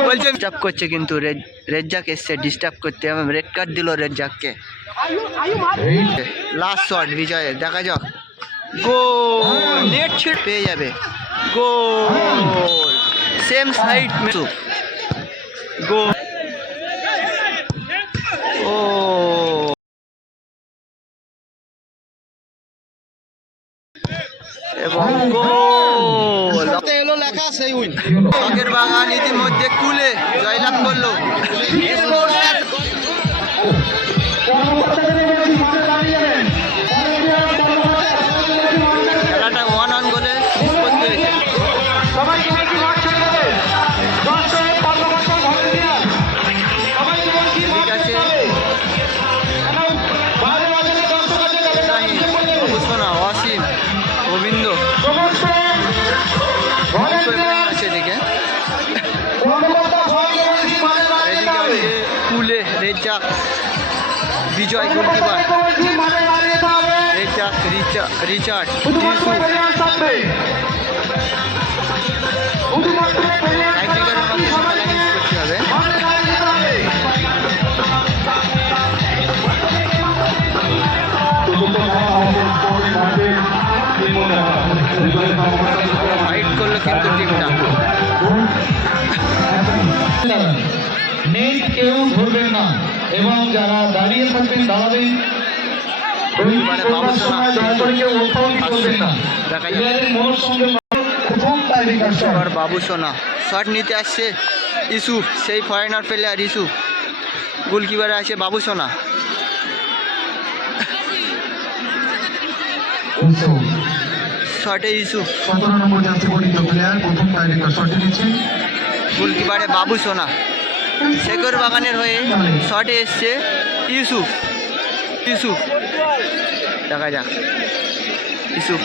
বলছে ডিস্টার্ব করছে কিন্তু রেড রেজ্জাক এসছে ডিস্টার্ব করতে। এবং রেড কার্ড দিল রেজ্জাককে। লাস্ট শট বিজয়ের দেখা যাক। গোল নেট ছিট পেয়ে যাবে। গোল সেম সাইড মেসু গোল ও! এবং গোল এলো লেখা সেই উইন। বাগের বাগান ইতিমধ্যে তুলে হবে মাঠে দাঁড়িয়ে হবে ফাইট করল কিন্তু টিমটা নেট কেউ ধরবেন না এবং যারা দাঁড়িয়ে থাকবেন দাঁড়াবেন বাবুসোনা দয়া করে কেউ ওঠাউঠি করবেন না। দেখা যাক। প্লেয়ারের মনের সঙ্গে প্রথম টাইব্রেকার শট এবার বাবু সোনা শট নিতে আসছে সেই ফরেনার প্লেয়ার গোলকিপারে আছে বাবু সোনা শটে ইসুফ সতেরো নম্বর জাতীয় প্লেয়ার প্রথম টাইব্রেকার শট নিচ্ছেন গোলকিপারে বাবু সোনা শেখর বাগানের হয়ে শটে এসছে ইউসুফ। ইউসুফ। দেখা যাক। ইউসুফ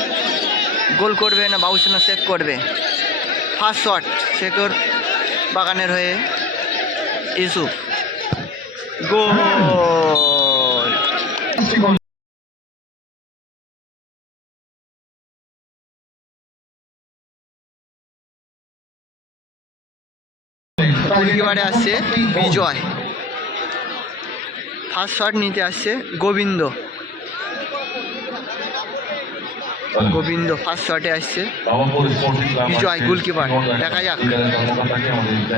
গোল করবে না বাবু না সেভ করবে? ফার্স্ট শট শেখর বাগানের হয়ে ইউসুফ। গোল! গোলকিপারে আসছে বিজয়। ফার্স্ট শট নিতে আসছে গোবিন্দ। গোবিন্দ ফার্স্ট শটে আসছে। বিজয় গোলকিপার দেখা যাক।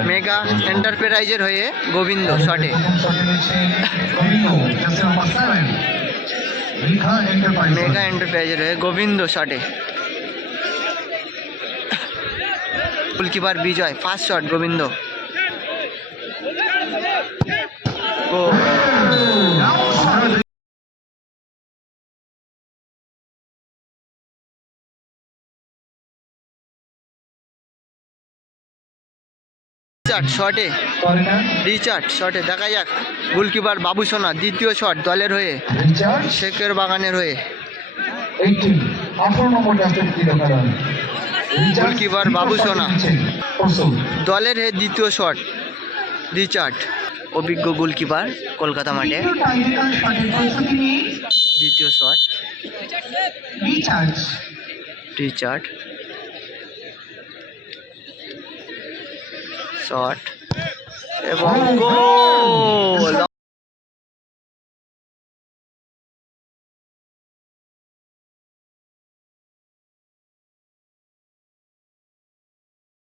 মেগা এন্টারপ্রাইজের হয়ে গোবিন্দ শটে মেগা এন্টারপ্রাইজের হয়ে গোবিন্দ শটে goalkeeper Vijay first shot Govinda. Goal Richard শটে রিচার্ড শটে দেখা যাক। গোলকিপার বাবু সোনা দ্বিতীয় শট দলের হয়ে। শেখের বাগানের হয়ে। গোলকিপার বাবু সোনা। দলের হয়ে দ্বিতীয় শট রিচার্ড অভিজ্ঞ গোলকিপার কলকাতা মাঠে। দ্বিতীয় শট রিচার্ড শট এবং গোল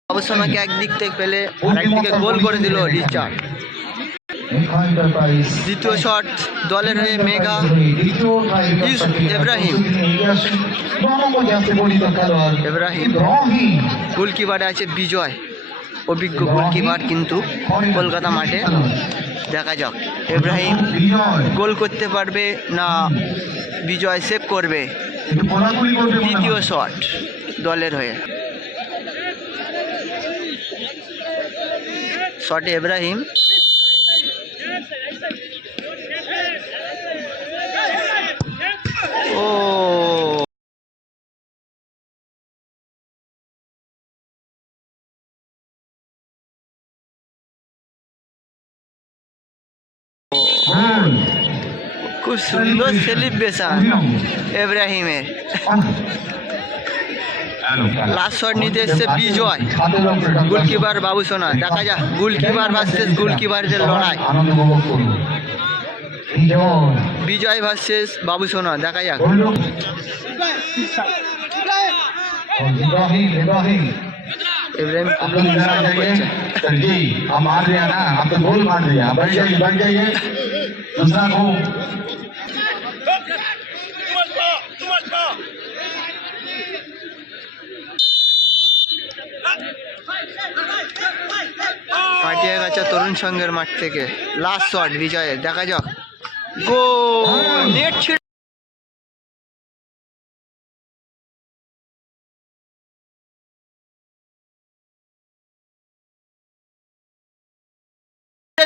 অবসনাকে একদিক থেকে পেলে আরেকদিকে গোল করে দিল রিচার্ড দ্বিতীয় শট দলের হয়ে মেঘা ইব্রাহিম। ইব্রাহিম। গোলকিপারে আছে বিজয়। অভিজ্ঞ গোলকিপার কিন্তু কলকাতা মাঠে। দেখা যাক। ইব্রাহিম গোল করতে পারবে না বিজয় সেভ করবে। দ্বিতীয় শট দলের হয়ে। শটে ইব্রাহিম। সুন্দর সেলিব্রেশন এব্রাহিমের। লাস্ট শট নিতে এসছে বিজয়। গোলকিপার বাবু সোনা, দেখা যাক, গোলকিপার ভার্সেস গোলকিপারদের লড়াই। বিজয় ভার্সেস বাবু সোনা, দেখা যাক। इब्राहिम इब्राहिम ইব্রাহিম आप लोग इधर आ जाइए सर जी हम मार दिया ना आप तो गोल मार दिया बैठ जाइए बैठ जाइए दूसरा को পাঠিয়ে গেছে তরুণ সংঘের মাঠ থেকে লাস্ট শট বিজয়ের দেখা যাক গোল নেট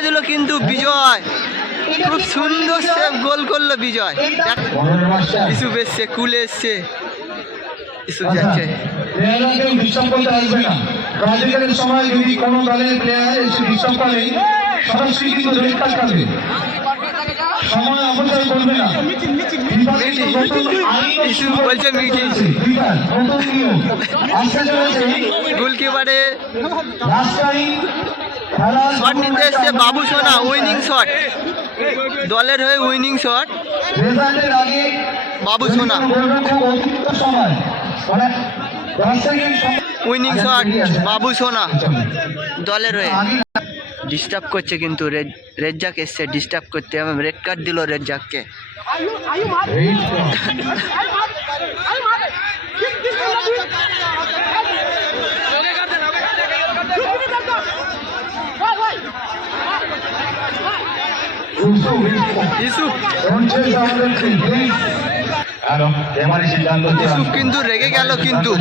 দিল কিন্তু বিজয়। খুব সুন্দর সেভ গোল করল বিজয়। ইসু এসছে কুলে এসছে। ইসু যাচ্ছে। প্লেয়ারকে ডিস্টার্ব করতে আসবে না। ব্রাজিলের সময় যদি কোনো দলের প্লেয়ার এসে ডিস্টার্ব করে সরাসরি কিন্তু রেড কার্ড সময় অপচয় করবে না। বলছে গোলকিপারে শট নিতে এসছে বাবু সোনা উইনিং শট দলের হয়ে উইনিং শট বাবু সোনা। উইনিং শট বাবু সোনা। দলের হয়ে। ডিস্টার্ব করছে কিন্তু রেড রেজ্জাক এসছে ডিস্টার্ব করতে। এবং রেড কার্ড দিল রেজ্জাককে। ইসুফ কিন্তু রেগে গেল কিন্তু।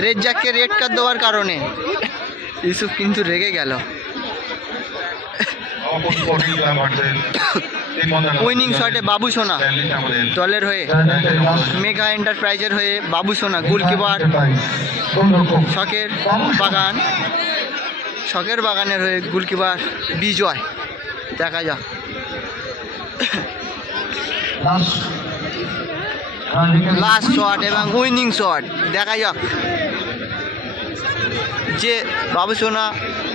রেজ্জাককে রেড কার্ড দেওয়ার কারণে। ইসুফ কিন্তু রেগে গেল। উইনিং শটে বাবু সোনা। দলের হয়ে। মেগা এন্টারপ্রাইজের হয়ে বাবু সোনা, গোলকিপার। শখের বাগান। শখের বাগানের হয়ে গোলকিপার বিজয়। দেখা যাক। লাস্ট শট এবং উইনিং শট দেখা যাক। যে বাবু সোনা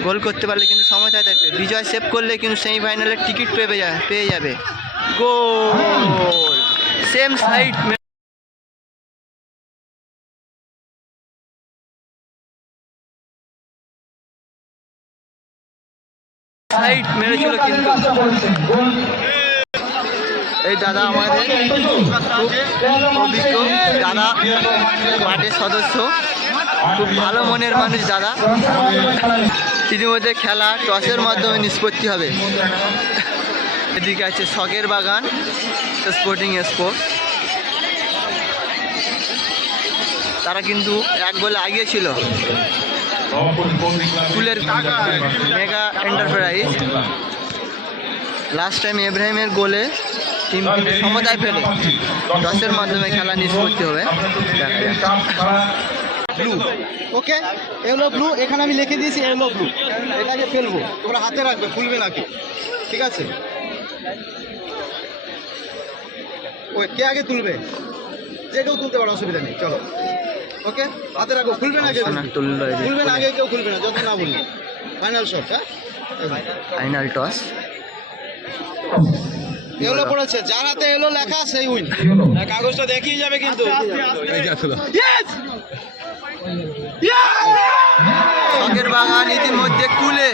গোল করতে পারলে কিন্তু সময় থাকে থাকবে। বিজয় সেভ করলে কিন্তু সেমিফাইনালের টিকিট পেয়ে যাবে পেয়ে যাবে। গোল সেম সাইড সাইড মেরেছিল কিন্তু। এই দাদা আমাদের অভিজ্ঞ দাদা পার্টির সদস্য। খুব ভালো মনের মানুষ দাদা। ইতিমধ্যে খেলা টসের মাধ্যমে নিষ্পত্তি হবে। এদিকে আছে শখের বাগান স্পোর্টিং স্পোর্টস তারা কিন্তু এক গোলে আগিয়ে ছিল স্কুলের মেগা এন্টারপ্রাইজ লাস্ট টাইম ইব্রাহিমের গোলে টিম কিন্তু সমতায় ফেলে টসের মাধ্যমে খেলা নিষ্পত্তি হবে। দেখা যাক। ব্লু। ওকে এগুলো ব্লু। এখানে আমি লিখে দিয়েছি এগুলো ব্লু। এটাকে ফেলব। তোমরা হাতে রাখবে খুলবে নাকি? ঠিক আছে। ওই কে আগে তুলবে? যে কেউ তুলতে পারো অসুবিধা নেই। চলো। ওকে হাতে রাখো। খুলবে না কেউ খুলবে না আগে কেউ খুলবে না যত না বললি ফাইনাল শট হ্যাঁ? ফাইনাল টস এগুলো পড়েছে যার হাতে এলো লেখা সেই উইন। কাগজটা দেখিয়ে যাবে কিন্তু। বাগান ইতিমধ্যে কুলে